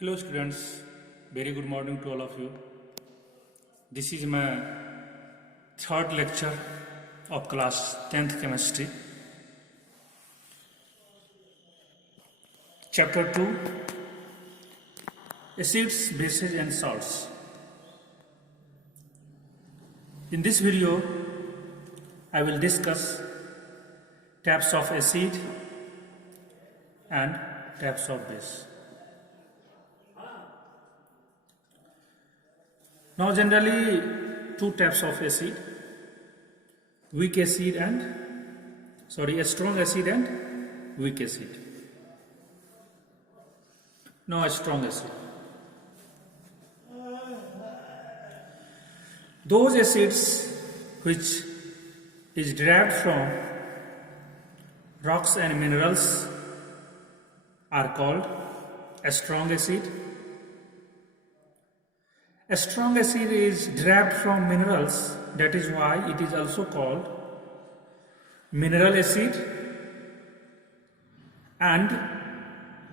Hello students, very good morning to all of you. This is my third lecture of class 10th chemistry. Chapter 2, Acids, Bases and Salts. In this video, I will discuss types of acid and types of base. Now generally two types of acid, strong acid and weak acid. Now a strong acid. Those acids which is derived from rocks and minerals are called a strong acid. A strong acid is derived from minerals, that is why it is also called mineral acid. And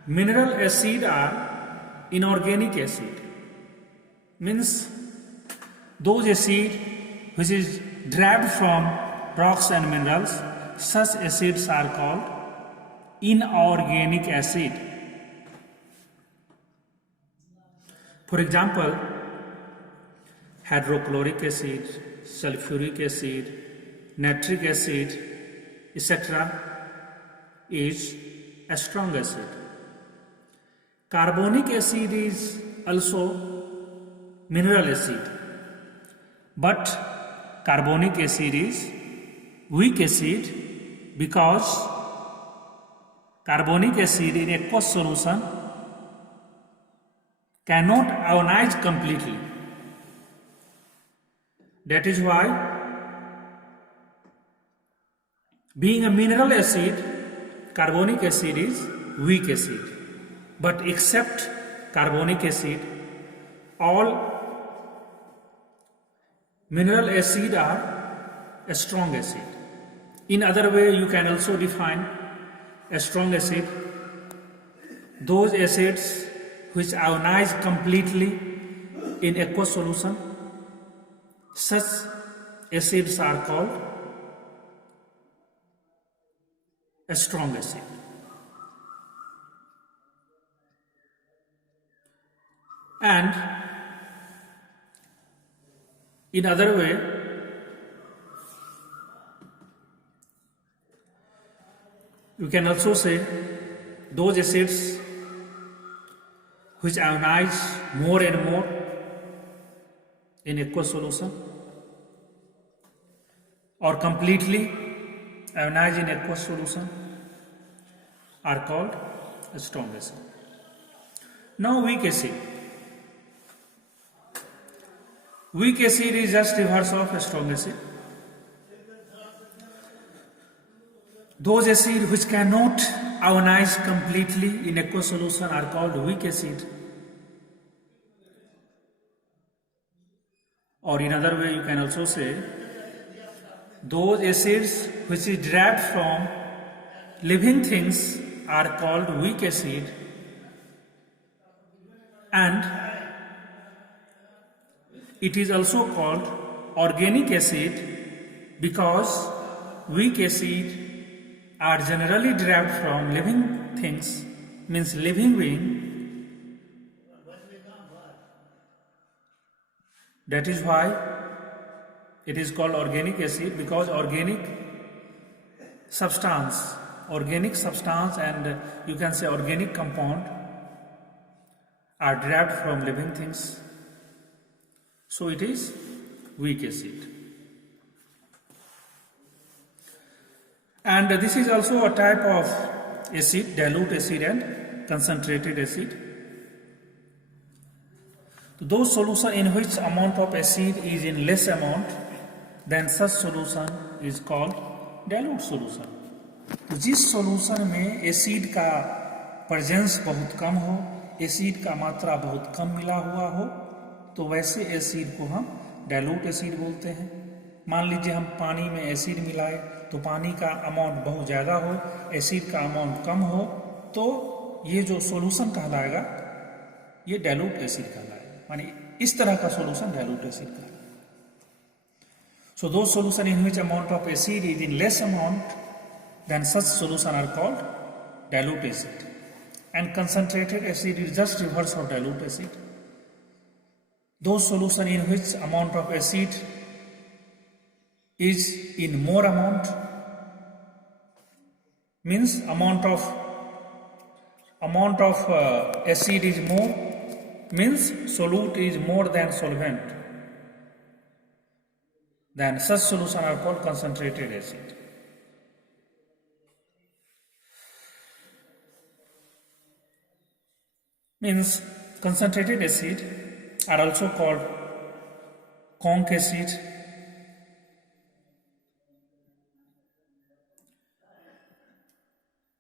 mineral acid are inorganic acid, means those acid which is derived from rocks and minerals, such acids are called inorganic acid. For example, hydrochloric acid, sulfuric acid, nitric acid, etc. is a strong acid. Carbonic acid is also mineral acid, but carbonic acid is weak acid because carbonic acid in aqueous solution cannot ionize completely. That is why, being a mineral acid, carbonic acid is weak acid. But except carbonic acid, all mineral acid are a strong acid. In other way, you can also define a strong acid, those acids which ionize completely in aqueous solution. Such acids are called a strong acid. And in other way, you can also say those acids which ionize more and more in aqueous solution or completely ionize in aqueous solution are called a strong acid. Now weak acid. Weak acid is just reverse of a strong acid. Those acids which cannot ionize completely in aqueous solution are called weak acid. Or in other way, you can also say those acids which is derived from living things are called weak acid, and it is also called organic acid because weak acid are generally derived from living things, means living being. That is why it is called organic acid, because organic substance and you can say organic compound are derived from living things. So it is weak acid. And this is also a type of acid, dilute acid and concentrated acid. Those solution in which amount of acid is in less amount, then such solution is called dilute solution. तो जिस solution में acid का presence बहुत कम हो, acid का मात्रा बहुत कम मिला हुआ हो, तो वैसे एसिड को हम dilute एसिड बोलते हैं। मान लीजिए हम पानी में एसिड मिलाए तो पानी का अमाउंट बहुत ज़्यादा हो, एसिड का अमाउंट कम हो, तो ये जो सॉल्यूशन कहलाएगा ये डाइल्यूट एसिड कहलाएगा, माने इस तरह का सॉल्यूशन डाइल्यूट एसिड कहलाएगा। So those solution in which amount of acid is in less amount then such solution are called dilute acid, and concentrated acid is just reverse of dilute acid. Those solution in which amount of acid is in more amount means amount of acid is more means solute is more than solvent, then such solution are called concentrated acid. Means concentrated acid are also called conc acid,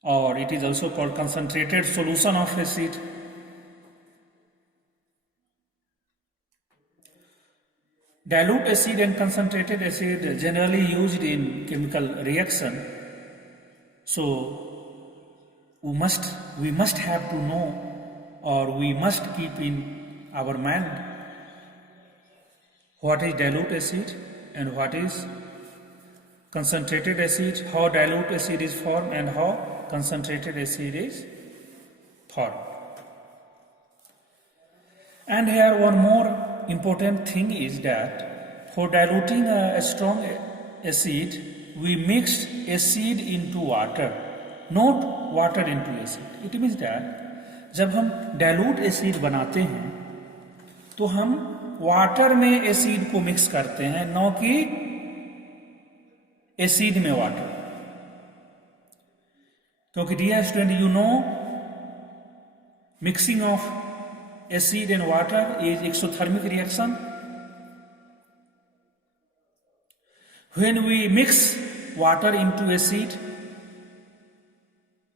or it is also called concentrated solution of acid. Dilute acid and concentrated acid generally used in chemical reaction. So we must have to know, or we must keep in our mind what is dilute acid and what is concentrated acid, how dilute acid is formed and how concentrated acid is formed. And here one more important thing is that for diluting a strong acid, we mix acid into water, not water into acid. It means that जब हम dilute acid बनाते हैं तो हम water में acid को mix करते हैं, न कि एसिड में वाटर। क्योंकि dear student, you know mixing of acid and water is exothermic reaction. When we mix water into acid,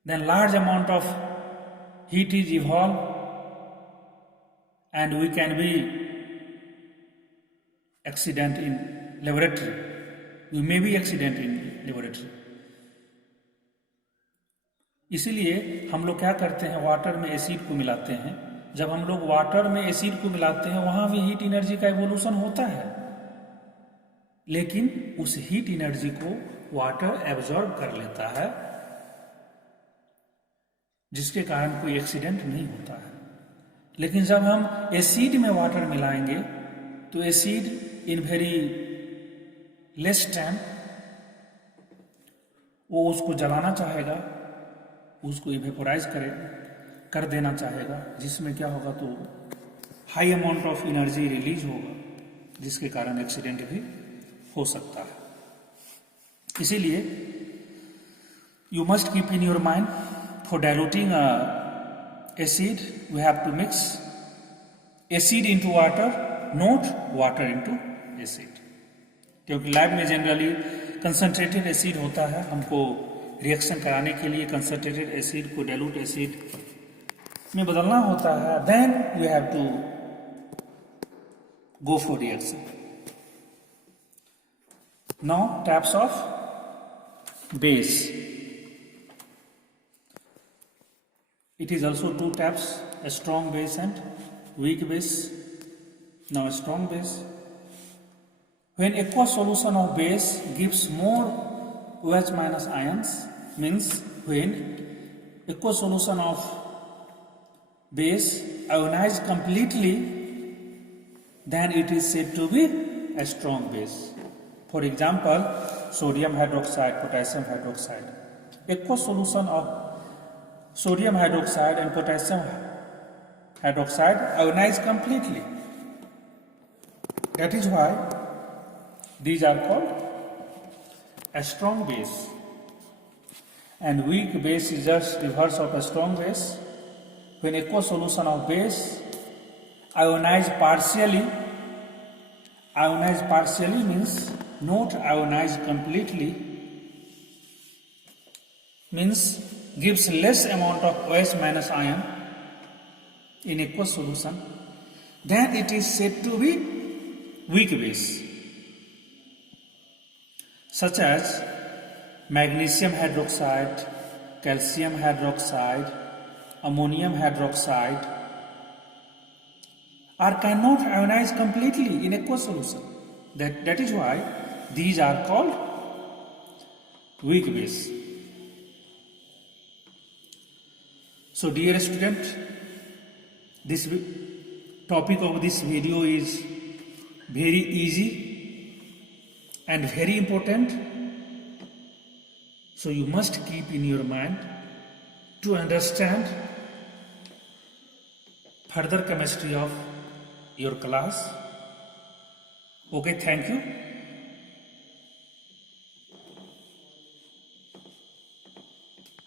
then large amount of heat is evolved and we can be accident in laboratory. We may be accident in laboratory. इसीलिए हम लोग क्या करते हैं, water में acid को मिलाते हैं। जब हम लोग वाटर में एसिड को मिलाते हैं वहां भी हीट एनर्जी का इवोल्यूशन होता है, लेकिन उस हीट एनर्जी को वाटर एब्जॉर्ब कर लेता है, जिसके कारण कोई एक्सीडेंट नहीं होता है। लेकिन जब हम एसिड में वाटर मिलाएंगे तो acid in very less time वो उसको जलाना चाहेगा, उसको इवेपोराइज कर देना चाहेगा, जिसमें क्या होगा तो high amount of energy release होगा, जिसके कारण एक्सीडेंट भी हो सकता है। इसीलिए you must keep in your mind, for diluting acid we have to mix acid into water, not water into acid. क्योंकि लैब में जनरली कंसंट्रेटेड एसिड होता है, हमको रिएक्शन कराने के लिए कंसंट्रेटेड एसिड को डाइल्यूट एसिड में बदलना होता है, then you have to go for reaction. Now types of base, it is also two types, a strong base and weak base. Now a strong base, when aqueous solution of base gives more OH minus ions, means when aqueous solution of base ionized completely, then it is said to be a strong base. For example, sodium hydroxide, potassium hydroxide. Aqueous solution of sodium hydroxide and potassium hydroxide ionized completely. That is why these are called a strong base. And weak base is just reverse of a strong base. When aqueous solution of base ionized partially means not ionized completely, means gives less amount of OH minus ion in aqueous solution, then it is said to be weak base, such as magnesium hydroxide, calcium hydroxide, ammonium hydroxide, or cannot ionize completely in aqueous solution. That is why these are called weak base. So dear student, this topic of this video is very easy and very important. So you must keep in your mind to understand further chemistry of your class. Okay, thank you.